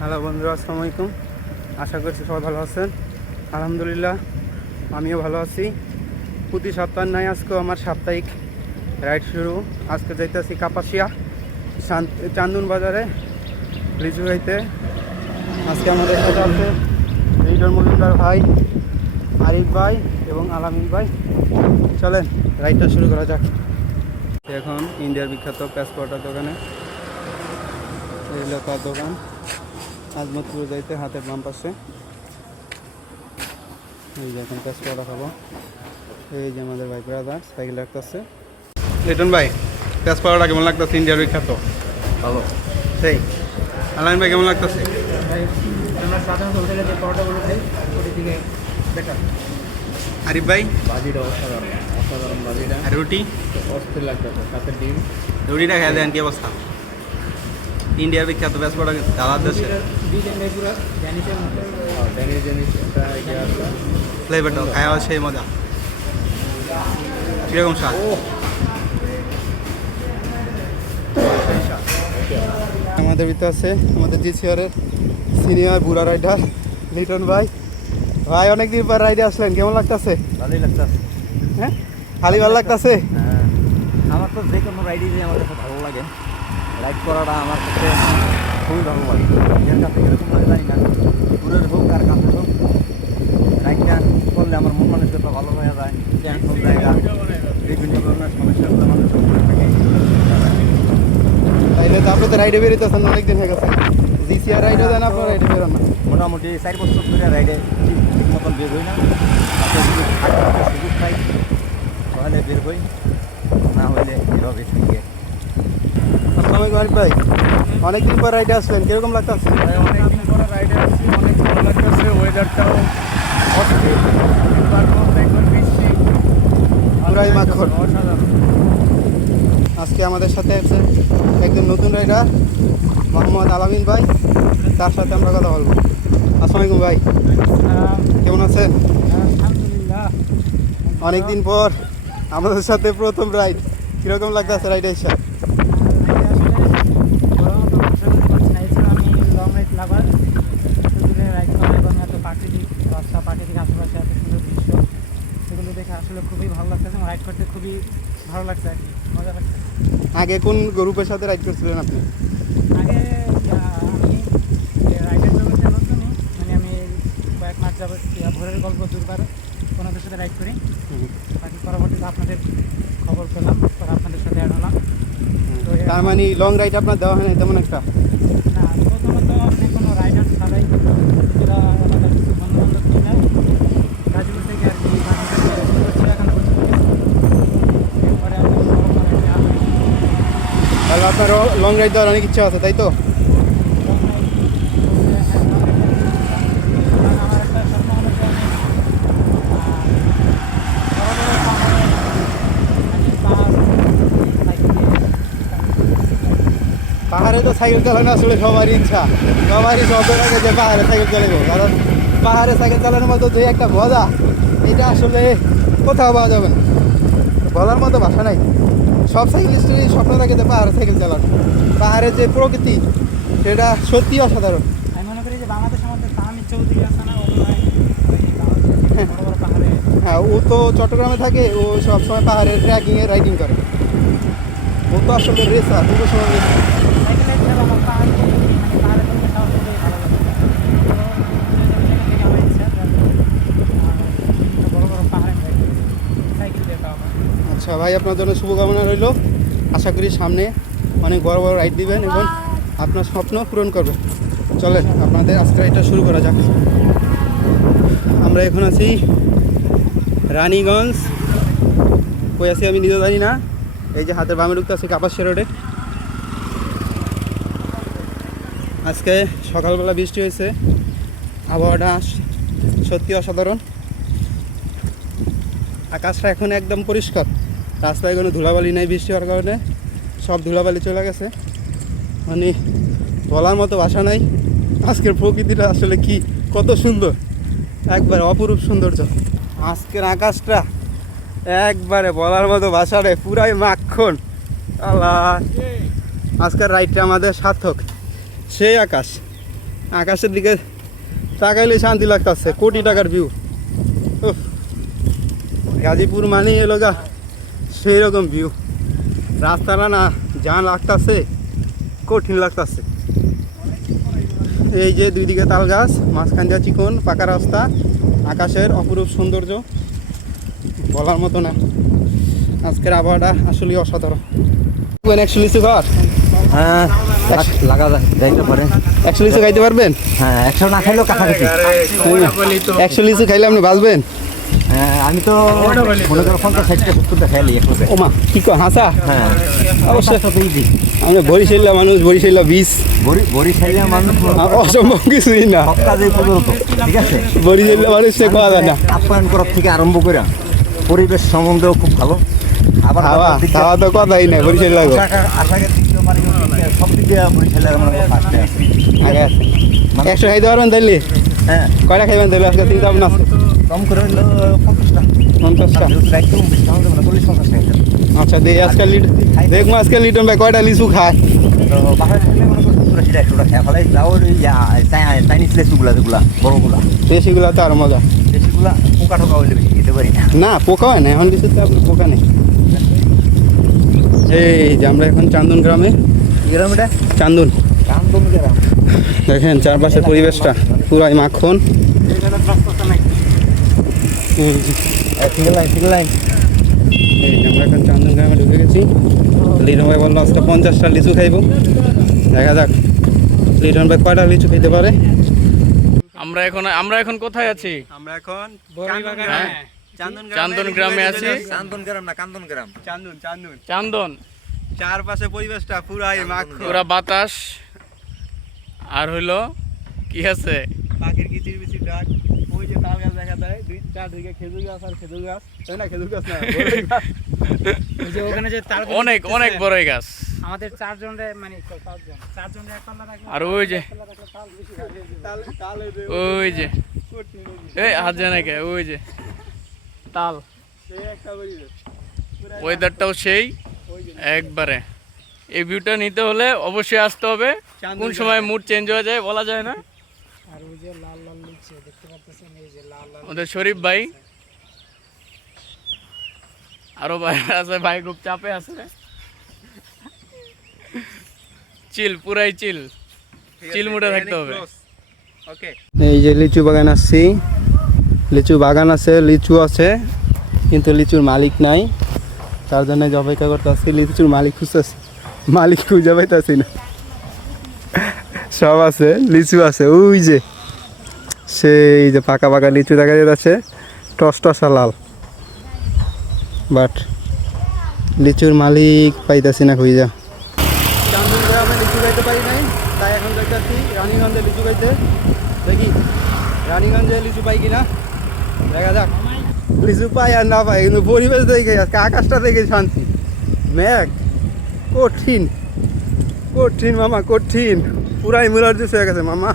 Hello বন্ধুরা, আসসালামু আলাইকুম। আশা করছি সবাই ভালো আছেন। আলহামদুলিল্লাহ, আমিও ভালো আছি। প্রতি সপ্তাহ নাই আজকে আমার সাপ্তাহিক রাইড শুরু। আজকে যাইতেছি কাপাসিয়া চান্দুন বাজারে, লিচু খাইতে। আজকে আমাদের সাথে আছে রিডর মজুমদার ভাই, আরিফ ভাই এবং আলামিন ভাই। চলেন, রাইডটা শুরু করা যাক। এখন ইন্ডিয়ার বিখ্যাত প্যাসপোর্টার দোকানে। এই লোকার দোকান। আজমতপুর যাইতে হাতের বাম পাশে। এই যে এখন কাজ করা খাব এই যে আমাদের ভাই ব্রাদার সাইকেল রাখতেছে। লিটন ভাই পেঁয়াজ পাওয়াটা কেমন লাগতেছে ইন্ডিয়ার বিখ্যাত? ভালো। সেই। আলাইন ভাই কেমন লাগতেছে? আরিফ ভাই? ভাজিটা অসাধারণ অসাধারণ ভাজিটা রুটি? অস্থির লাগতেছে সাথে ডিম। রুটিটা খেয়ে দেন কি অবস্থা? ইন্ডিয়ার বিখ্যাত পাওয়াটা দাদার দেশে। ফ্লেভারটা খাওয়া সেই মজা। কীরকম স্বাদ আমাদের ভিতরে আছে আমাদের জি জিসিআরের সিনিয়র বুড়া রাইডার লিটন ভাই। ভাই অনেকদিন পর রাইডে আসলেন কেমন লাগতেছে? ভালোই লাগতেছে। হ্যাঁ? খালি ভালো লাগতেছে? হ্যাঁ। আমার তো যে কোনো রাইডে আমার ভালো লাগে রাইড করাটা আমার কাছে খুবই ভালো লাগে এর কাছে এরকম লাগে জানি না দূরের হোক আর কাছের হোক রাইডটা করলে আমার মন মানসিকতা ভালো হয়ে যায়। টেনশন জায়গা বিভিন্ন ধরনের সমস্যাগুলো মানুষ করে থাকে তাইলে তো আপনি তো রাইডে বেরোতেছেন অনেকদিন হয়ে গেছে। জিসিআর রাইডে দেন আপনার রাইডে বেরোন না। মোটামুটি চার বছর ধরে রাইডে ঠিক মতন বের হই না। সুযোগ পাই তাহলে বের হই। না হলে এভাবে থেকে আসসালামু আলাইকুম আরিফ ভাই অনেকদিন পর রাইডে আসলেন কীরকম লাগতেছে? অনেকদিন পরে রাইডে আসছি অনেক ভালো লাগতেছে ওয়েদারটাও অস্থির এনভায়রনমেন্ট বৃষ্টি। পুরাই মাখন। অসাধারণ। আজকে আমাদের সাথে আছে একজন নতুন রাইডার মোহাম্মদ আলামিন ভাই। তার সাথে আমরা কথা বলব। আসসালামু আলাইকুম ভাই। কেমন আছেন? অনেকদিন পর আমাদের সাথে প্রথম রাইড কীরকম লাগতেছে রাইডে এসে আমি লং রাইড লাভার দূরে রাইড করা এবং এত প্রাকৃতিক রাস্তা প্রাকৃতিক আশেপাশে এত সুন্দর দৃশ্য সেগুলো দেখে আসলে খুবই ভালো লাগতেছে এবং রাইড করতে খুবই ভালো লাগছে আর কি মজা লাগছে। আগে কোন গ্রুপের সাথে রাইড করছিলেন আপনি? আগে আমি রাইডের জগতে নতুনই মানে আমি কয়েক মাস যাবত ভোরের গল্প দুর্বার ওনাদের সাথে রাইড করি। বাকি পরবর্তীতে আপনাদের খবর পেলাম পরে আপনাদের সাথে অ্যাড হলাম। তার মানে লং রাইড আপনার দেওয়া হয় না তেমন একটা? না প্রথমত আপনি কোনো রাইডার ছাড়াই যারা আমাদের কিছু বন্ধুবান্ধব ছিলেন গাজীপুর থেকে আর কি চিড়িয়াখানা পর্যন্ত এরপরে আমি সহকারে যাই। আপনার লং রাইড দেওয়ার অনেক ইচ্ছা আছে তাই তো? পাহাড়ে, তো সাইকেল চালানো আসলে সবারই ইচ্ছা। সবারই সব আগে যে পাহাড়ে সাইকেল চালাবো কারণ পাহাড়ে সাইকেল চালানোর মতো যে একটা মজা এটা আসলে কোথাও পাওয়া যাবে না। বলার মতো ভাষা নাই। সব সাইকেলিস্টেরই স্বপ্ন থাকে যে পাহাড়ে সাইকেল চালানো। পাহাড়ের যে প্রকৃতি সেটা সত্যি অসাধারণ। আমি মনে করি যে চৌধুরী আছে না ও হয়। হ্যাঁ ও তো চট্টগ্রামে থাকে ও সবসময় পাহাড়ে ট্র্যাকিংয়ে রাইডিং করে। ও তো আসলে রেসার দুটো সময় রেসার সাইকেলের খেলা আমার পাহাড়ে মানে পাহাড়ে চলতে সাহস করতে ভালো লাগে তো সেই জন্য থেকে আমার ইচ্ছা যে আমি, আহ, বড় বড় পাহাড়ে যাই সাইকেল দিয়ে পাওয়া আচ্ছা ভাই, আপনার জন্য শুভকামনা রইল। আশা করি সামনে অনেক বড় বড় রাইড দিবেন এবং আপনার স্বপ্ন পূরণ করবেন। চলেন, আপনাদের আজকে রাইডটা শুরু করা যাক। আমরা এখন আছি রানীগঞ্জ। কই আছি আমি নিজেও জানি না। এই যে হাতের বামে ঢুকতে আছি কাপাসিয়া রোডে আজকে সকালবেলা বৃষ্টি হয়েছে। আবহাওয়াটা সত্যি অসাধারণ। আকাশটা এখন একদম পরিষ্কার। রাস্তায় কোনো ধুলাবালি নেই বৃষ্টি হওয়ার কারণে, সব ধুলাবালি চলে গেছে। মানে বলার মতো ভাষা নাই। আজকের প্রকৃতিটা আসলে কি, কত সুন্দর। একবার অপরূপ সৌন্দর্য। আজকের আকাশটা একবারে বলার মতো ভাষা নেই, পুরাই মাখন। আল্লাহ। আজকের রাইডটা আমাদের সার্থক। সেই আকাশ। আকাশের দিকে তাকাইলে শান্তি লাগতেছে, কোটি টাকার ভিউ গাজীপুর মানে এলো গা। সেই রকম ভিউ রাস্তাটা না যা লাগতাছে কঠিন লাগতাছে। এই যে দুই দিকে তাল গাছ মাঝখান দিয়ে চিকন পাকা রাস্তা আকাশের অপরূপ সৌন্দর্য। বলার মতো না। আজকের আবহাওয়াটা আসলে অসাধারণ। একশো লিচু ঘর হ্যাঁ লাগ- লাগা যায় যাইতে পারে। একশো লিচু খাইতে পারবেন? হ্যাঁ একশো না খাইলেও কাছাকাছি। একশো লিচু খাইলে আপনি বাঁচবেন? আমি তো মনে করো পঞ্চাশ ষাটটা সত্তরটা ওমা কি কো হাসা? হ্যাঁ। অবশ্যই। ইজি আমরা বরিশাল্লা মানুষ বরিশাল্লা বিষ। খাইলে মানুষ অসম্ভব কিছুই না। কাজে ঠিক আছে? বরিশাল্লা মানুষ সে খাওয়া যায় না। আপ্যায়ন করার থেকে আরম্ভ করে পরিবেশ সম্বন্ধেও খুব ভালো। আবার খাওয়া তো কথাই নাই বরিশাল্লা সব দিক আমরা ফার্স্টে আছি। একশো খাইতে পারবেন তাইলে। হ্যাঁ কয়টা খাইবেন তাইলে আজকে চিন্তা ভাবনা আছে? কম করে হইল পঞ্চাশটা পঞ্চাশটা চল্লিশ আচ্ছা দেখ আজকাল লিট দেখব আজকাল লিটন ভাই কয়টা লিচু খায়? তো বাসায় থাকলে মনে করো সত্তর আশিটা একশোটা খেয়ে ফেলাই তাও ওই চাই- চাইনিজ লেচুগুলা যেগুলা বড়গুলা দেশিগুলা তো আর মজা। দেশিগুলা পোকা হইলে বেশি খেতে পারি না না পোকা হয় না এখন লিচুতে আপনার পোকা নেই। এই যে আমরা এখন চান্দন গ্রামে। গ্রাম এটা? চান্দন গ্রাম। দেখেন চারপাশের পরিবেশটা। পুরাই মাখন। আমরা এখন চান্দন গ্রামে ঢুকে গেছি। লিটন ভাই বলল আজকে পঞ্চাশটা লিচু খাইবো। দেখা যাক লিটন ভাই কয়টা লিচু খেতে পারে? আমরা এখন আমরা এখন কোথায় আছি? আমরা এখন হ্যাঁ। চান্দন চান্দন গ্রামে আছি। চান্দন গ্রাম না কান্দন গ্রাম। চান্দন চান্দন। চান্দন। চারপাশে পরিবেশটা পুরাই মাখন। পুরা বাতাস। আর হইল কি আছে? পাখির কিচির মিচির ডাক। ওই যে তাল গাছ দেখা যায় দুই চার দিকে খেজুর গাছ আর খেজুর গাছ। তাই না? খেজুর গাছ না যে ওখানে যে তার অনেক অনেক বড়ই গাছ। আমাদের চারজন মানে পাঁচজন। চারজন এক পাল্লা রাখলে আর ওই যে তাল তালের যে ওই যে কঠিন ওই যে, এই হাত জানে কে? ওই যে তাল। সেই একটা ওয়েদারটাও সেই। ওই একবারে। এই ভিউটা নিতে হলে অবশ্যই আসতে হবে। কোন সময় মুড চেঞ্জ হয়ে যায় বলা যায় না। যে লাল লাল লিচু দেখতে পাচ্ছেন এই যে লাল লাল ওদের শরীফ ভাই? আরও ভাই আছে ভাই খুব চাপে আছে চিল পুরাই চিল। চিল মুডে থাকতে হবে। এই যে লিচু বাগান আসছি। লিচু বাগান আছে লিচু আছে কিন্তু লিচুর মালিক নাই। তার জন্য যে করতে আসছি লিচুর মালিক খুঁজতেছি। মালিক খুঁজে পাইতেছি না। সব আছে লিচু আছে ওই যে। সেই যে পাকা পাকা লিচু দেখা যাচ্ছে, টস টসা লাল। বাট লিচুর মালিক পাইতাছি না খুঁজা। গ্রামে লিচু পারি নাই, তাই এখন রানীগঞ্জে লিচু দেখি, রানীগঞ্জে লিচু পাই দেখা যাক। লিচু পাই আর না পাই, কিন্তু পরিবেশ দেখে শান্তি। কঠিন। কঠিন মামা, কঠিন। পুরাই মুরার জুস হয়ে গেছে মামা।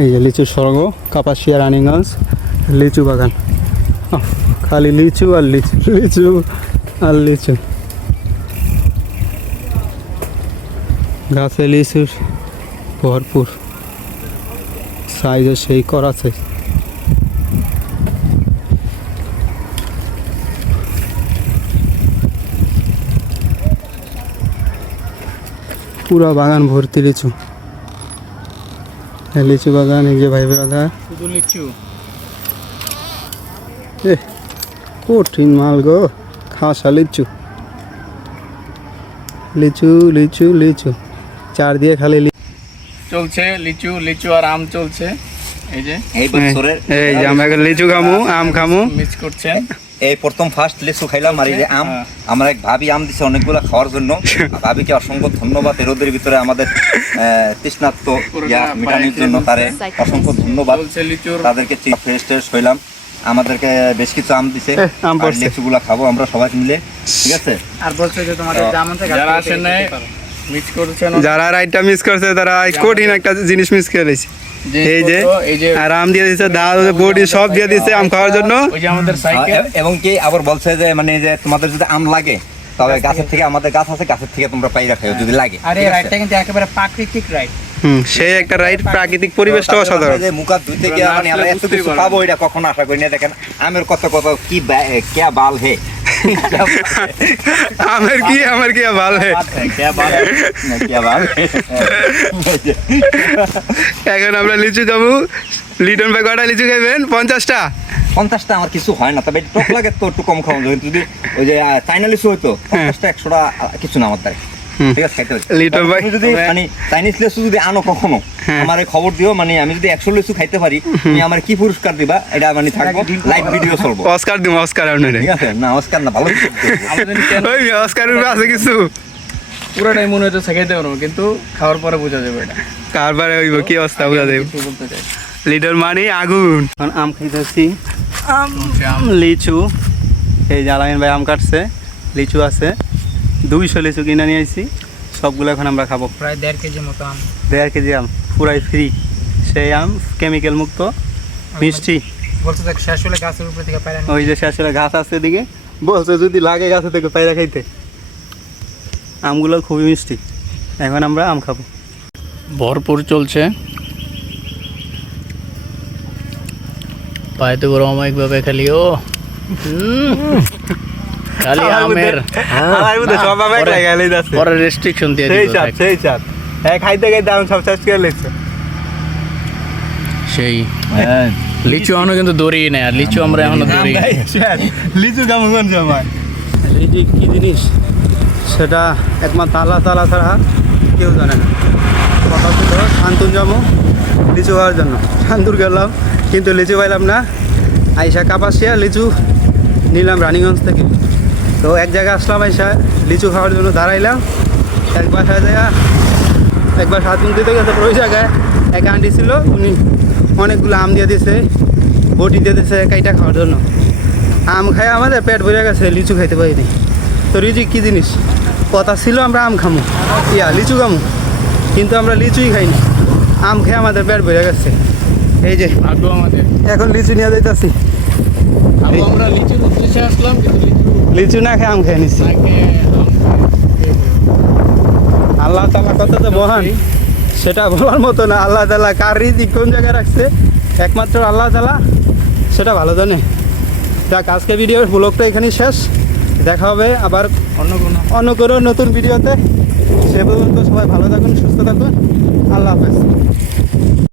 এই যে লিচুর স্বর্গ কাপাসিয়া রানীগঞ্জ লিচু বাগান। খালি লিচু আর লিচু। লিচু আর লিচু। গাছে লিচুর ভরপুর। সাইজে সেই করা সাইজ। পুরো বাগান ভর্তি লিচু। লিচু বাগান এই যে ভাই ব্রাদার শুধু লিচু? এ কঠিন মাল গো খাসা লিচু। লিচু লিচু লিচু। চার দিয়ে খালি লি- চলছে লিচু লিচু আর আম চলছে। এই যে? এই বছরের এই যে আমরা লিচু খামু আম খামু। মিস করছেন। এই প্রথম ফার্স্ট লিচু খাইলাম আর এই যে আম। আমরা এক ভাবি আম দিছে অনেকগুলো খাওয়ার জন্য। ভাবিকে অসংখ্য ধন্যবাদ। এর রোদের ভিতরে আমাদের তৃষ্ণার্ত ইয়া মেটানোর জন্য তারে অসংখ্য ধন্যবাদ। তাদেরকে ফ্রেশ ট্রেশ হইলাম আমাদেরকে বেশ কিছু আম দিছে। পড়ছে। খাব আমরা সবাই মিলে। ঠিক আছে? আর বলছে যে তোমাদের যেমন থেকে যারা আসেন নাই মিস করছেন যারা রাইডটা মিস করছে তারা কঠিন একটা জিনিস মিস করে দিয়েছে এই যে আর আম দিয়ে দিচ্ছে ডাল বডি সব দিয়ে দিচ্ছে আম খাওয়ার জন্য। ওই যে আমাদের সাইকেল। এবং কি আবার বলছে যে মানে যে তোমাদের যদি আম লাগে তবে গাছের থেকে। আমাদের গাছ আছে গাছের থেকে তোমরা পাইরা খাও যদি লাগে। আরে আছে? কিন্তু একেবারে প্রাকৃতিক রাইড হুম সেই একটা রাইড প্রাকৃতিক পরিবেশটা অসাধারণ। যে মুখার ধুইতে গিয়ে মানে এত কিছু পাবো এটা কখনো আশা করি না। দেখেন আমের কত কত কি ক্যা বাল হে। আমার কি আমার কি হয় বাল এখন আমরা লিচু খাব। লিটন ভাই কটা লিচু খাইবেন? পঞ্চাশটা? পঞ্চাশটা আমার কিছু হয় না তবে টক লাগে তো একটু কম খাওয়া যায় যদি ওই যে ফাইনালি চাইনা লিচু হইতো পঞ্চাশটা একশোটা কিছু না আমার দ্বারা। ঠিক আছে লিটন ভাই। যদি মানে চাইনিজ লিচু যদি আনো কখনো হ্যাঁ। আমার খবর দিও মানে আমি যদি একশো লিচু খাইতে পারি তুমি আমার কি পুরস্কার দিবা এটা মানে থাকব। লাইভ ভিডিও চলবো। অস্কার দিম অস্কার আপনারে ঠিক আছে না নমস্কার না ভালো কিছু। করব। আমাদের ওই অস্কার আছে কিছু। পুরোটাই মনে হচ্ছে শেখাইতে পারব কিন্তু খাওয়ার পরে বোঝা যাবে এটা। কারবারে হইব কি অবস্থা বুঝা দেব লিটল মানে আগুন। আম খাইতেছি। আম। লিচু। এই জালাইন ভাই আম কাটছে লিচু আছে। দুইশো লিচু কিনে নিয়ে আইছি। সবগুলো এখন আমরা খাব। প্রায় দেড় কেজি মতো আম। দেড় কেজি আম পুরাই ফ্রি সেই আম কেমিক্যাল মুক্ত মিষ্টি। বলছে দেখ শেষ হলে গাছের উপরে থেকে পাইলেন ওই যে শেষে ঘাস আছে এদিকে বলছে যদি লাগে গাছে থেকে পায়রা খাইতে। আমগুলো খুবই মিষ্টি। এখন আমরা আম খাব। ভরপুর চলছে। পায়ে তো গরম অমায়িকভাবে খালি ও। হুম। খালি আমের আমার মধ্যে সব আম যাচ্ছে। পরে রেস্ট্রিকশন দিয়ে সেই চাপ সেই চাপ হ্যাঁ খাইতে খাইতে আম সব শেষ করে লেগছে। সেই। হ্যাঁ। লিচু এখনও কিন্তু দড়ি নেই আর লিচু আমরা এখনও দড়ি লিচু কেমন কোন সময়? লিচু কি জিনিস? সেটা একমাত্র আল্লাহ তালা ছাড়া কেউ জানে না। কথা ছিল শান্তুর যাব লিচু খাওয়ার জন্য। শান্তুর গেলাম কিন্তু লিচু পাইলাম না। আইসা কাপাসিয়া লিচু নিলাম রানীগঞ্জ থেকে। তো এক জায়গায় আসলাম আইসা লিচু খাওয়ার জন্য দাঁড়াইলাম। একবার হয়ে যায় একবার সাত মিনিট দিতে গেছে ওই জায়গায় এক আন্টি ছিল উনি অনেকগুলো আম দিয়ে দিয়েছে বটি দিয়ে দিয়েছে কাইটা খাওয়ার জন্য। আম খাই আমাদের পেট ভরে গেছে লিচু খাইতে পারিনি। তো লিচু কী জিনিস? কথা ছিল আমরা আম খামু। ইয়া লিচু খামু। কিন্তু আমরা লিচুই খাইনি আম খেয়ে আমাদের পেট ভরে গেছে। এই যে আমাদের। এখন লিচু নিয়ে যাইতেছি। আমরা লিচুর উদ্দেশ্যে আসলাম লিচু না খেয়ে আম খেয়ে নিচ্ছি না খেয়ে আম আল্লাহ তালা কত তো মহান সেটা বলার মতো না। আল্লাহ তালা কার রিজিক কোন জায়গায় রাখছে একমাত্র আল্লাহ তালা সেটা ভালো জানে। যাক আজকে ভিডিওর ব্লগটা এখানেই শেষ। দেখা হবে আবার অন্য কোনো। অন্য কোনো নতুন ভিডিওতে। সে পর্যন্ত সবাই ভালো থাকুন সুস্থ থাকুন। আল্লাহ হাফেজ।